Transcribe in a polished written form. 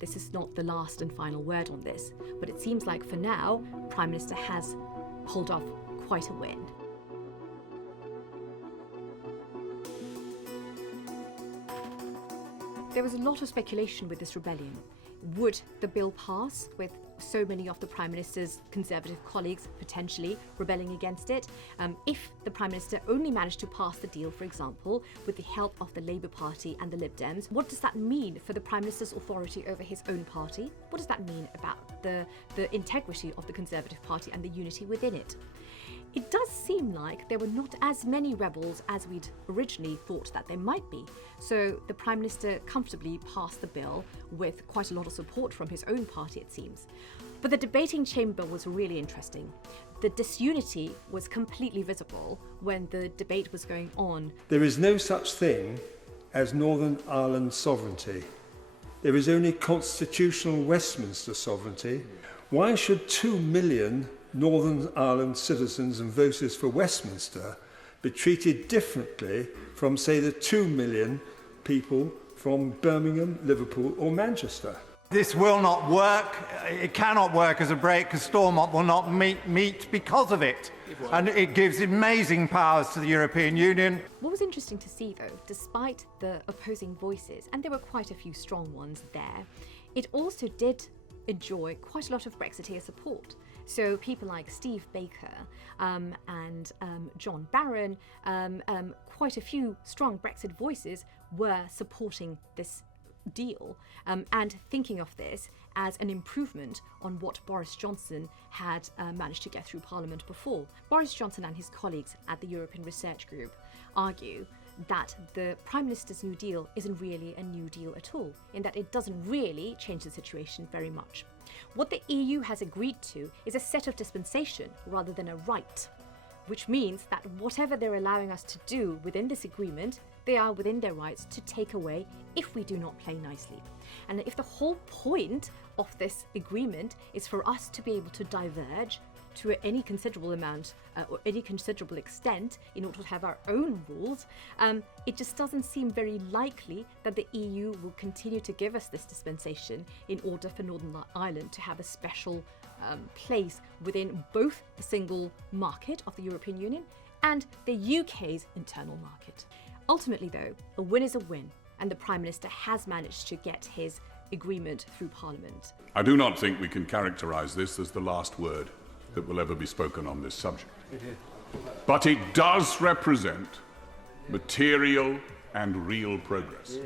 this is not the last and final word on this. But it seems like for now, Prime Minister has pulled off quite a win. There was a lot of speculation with this rebellion. Would the bill pass with so many of the Prime Minister's Conservative colleagues potentially rebelling against it? If the Prime Minister only managed to pass the deal, for example, with the help of the Labour Party and the Lib Dems, what does that mean for the Prime Minister's authority over his own party? What does that mean about the integrity of the Conservative Party and the unity within it? It does seem like there were not as many rebels as we'd originally thought that there might be. So the Prime Minister comfortably passed the bill with quite a lot of support from his own party, it seems. But the debating chamber was really interesting. The disunity was completely visible when the debate was going on. There is no such thing as Northern Ireland sovereignty. There is only constitutional Westminster sovereignty. Why should 2 million Northern Ireland citizens and voters for Westminster be treated differently from, say, the 2 million people from Birmingham, Liverpool or Manchester? This will not work. It cannot work as a break because Stormont will not meet because of it. And it gives amazing powers to the European Union. What was interesting to see, though, despite the opposing voices, and there were quite a few strong ones there, it also did enjoy quite a lot of Brexiteer support. So people like Steve Baker and John Barron, quite a few strong Brexit voices were supporting this deal and thinking of this as an improvement on what Boris Johnson had managed to get through Parliament before. Boris Johnson and his colleagues at the European Research Group argue that the Prime Minister's New Deal isn't really a New Deal at all, in that it doesn't really change the situation very much. What the EU has agreed to is a set of dispensation rather than a right, which means that whatever they're allowing us to do within this agreement, they are within their rights to take away if we do not play nicely. And if the whole point of this agreement is for us to be able to diverge to any considerable amount or any considerable extent in order to have our own rules, it just doesn't seem very likely that the EU will continue to give us this dispensation in order for Northern Ireland to have a special place within both the single market of the European Union and the UK's internal market. Ultimately, though, a win is a win, and the Prime Minister has managed to get his agreement through Parliament. I do not think we can characterise this as the last word that will ever be spoken on this subject. But it does represent material and real progress.